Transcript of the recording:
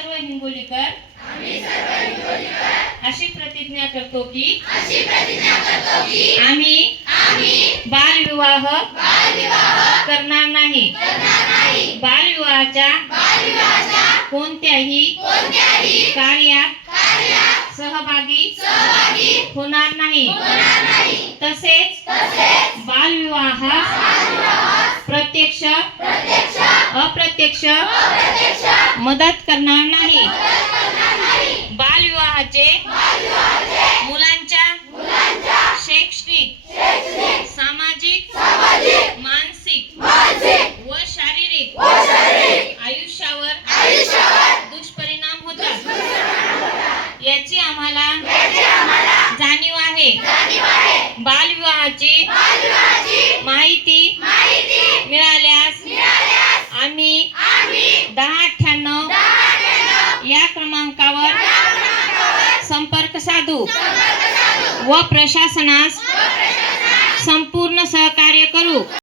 सर्व हिंगोलीकर अशी प्रतिज्ञा करतो की आम्ही बालविवाह करणार नाही। बालविवाहाच्या कोणत्याही कार्यात सहभागी होणार नाही। तसेच बालविवाह प्रत्यक्ष अप्रत्यक्ष मदत करणार नाही। बालविवाहाचे मुलांच्या शैक्षणिक, सामाजिक, मानसिक व शारीरिक आयुष्यावर दुष्परिणाम होतात याची आम्हाला जाणीव आहे। बालविवाहाची माहिती मिळाल्यास आम्ही 1098 या क्रमांकावर संपर्क साधू व प्रशासनास संपूर्ण सहकार्य करू।